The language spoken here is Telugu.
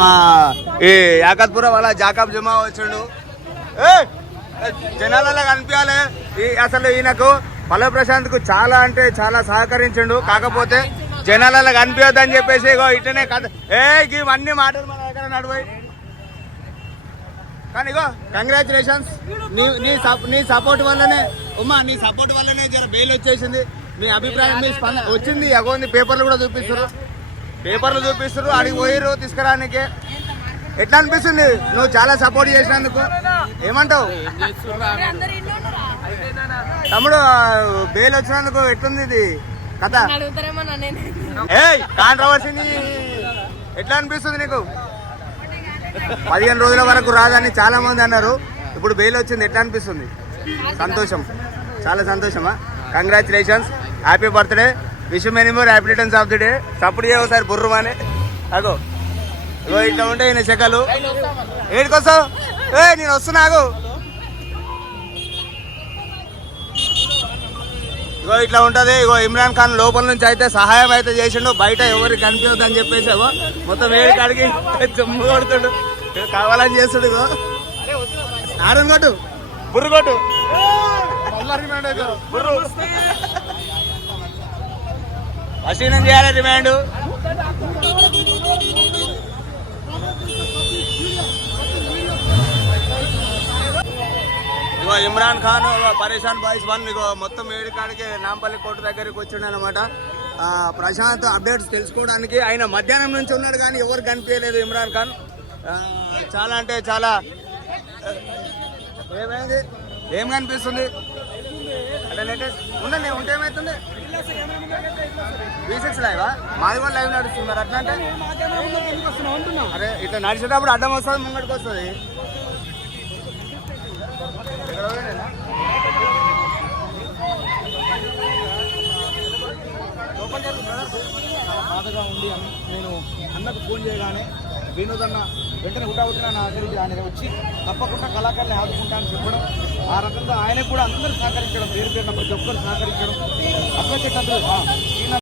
మా ఈ యాకత్పుర వాళ్ళ జాకబ్ జమా వచ్చిండు. జనాలలో కనిపించాలి. అసలు ఈయనకు పల్లవి ప్రశాంత్ కు చాలా అంటే చాలా సహకరించిండు. కాకపోతే జనాలలో కనిపించద్దని చెప్పేసి ఇట్లనే కథ ఇవన్నీ మాటలు మన దగ్గర నడిపోయి. కానీ ఇగో కంగ్రాచులేషన్స్, నీ సపోర్ట్ వల్లనే నీ సపోర్ట్ వల్లనే జర బెయిల్ వచ్చేసింది. మీ అభిప్రాయం, మీ స్పందన వచ్చింది. అగోంది పేపర్లు కూడా చూపిస్తారు, అడిగి పోయిరు తీసుకురానికి. ఎట్లా అనిపిస్తుంది నువ్వు చాలా సపోర్ట్ చేసినందుకు? ఏమంటావు తమ్ముడు? బెయిల్ వచ్చినందుకు ఎట్లుంది ఇది కథ? కాంట్రవర్సీని ఎట్లా అనిపిస్తుంది నీకు? 15 రోజుల వరకు రాదని చాలా మంది అన్నారు. ఇప్పుడు బెయిల్ వచ్చింది, ఎట్లా అనిపిస్తుంది? సంతోషం, చాలా సంతోషమా? Congratulations, happy birthday, wish many more happy returns of the day. Support చేయవుసారి బుర్రమానే అగో ఇగో ఇట్లా ఉంటాయి ఈయన చెక్కలు. ఏడికొస్తావు? నేను వస్తున్నాగు. ఇగో ఇట్లా ఉంటది. ఇగో ఇమ్రాన్ ఖాన్ లోపల నుంచి అయితే సహాయం అయితే చేసిండు, బయట ఎవరికి కనిపించదు అని చెప్పేసి మొత్తం ఏడు కాడికి జమ్ము కొడుతుడు, కావాలని చేస్తుడు. ఇగో ఆడని కొట్టు, బుర్రు కొట్టు, బుర్రు అసీనం చేయాలి రిమాండ్. ఇగో ఇమ్రాన్ ఖాన్ పరేషాన్ బాయ్స్ 1 ఇగో మొత్తం ఏడు కాడికి నాంపల్లి కోర్టు దగ్గరికి వచ్చిండు అనమాట. ప్రశాంత్ అప్డేట్స్ తెలుసుకోవడానికి. ఆయన మధ్యాహ్నం నుంచి ఉన్నాడు కానీ ఎవరు కనిపించలేదు ఇమ్రాన్ ఖాన్. చాలా అంటే చాలా ఏమైంది, ఏం కనిపిస్తుంది అంటే లేటెస్ట్ ఉండండి ఉంటే ఏమవుతుంది? V6 లైవా? మాది కూడా లైవ్ నడుస్తున్నారు. అట్లా అంటే అరే ఇట్లా నడిచేటప్పుడు అడ్డం వస్తుంది, ముంగడికి వస్తుంది. బాధగా ఉండి నేను అన్నకు ఫోన్ చేయగానే వినోదన్న వెంటనే హుటాహుటిన నా దగ్గరికి ఆయన వచ్చి తప్పకుండా కళాకారుని ఆదుకుంటానని చెప్పడం, ఆ రకంగా ఆయన కూడా అందరూ సహకరించడం, పేరు ప్రతి ఒక్కరు సహకరించడం అప్పచెట్టందరూ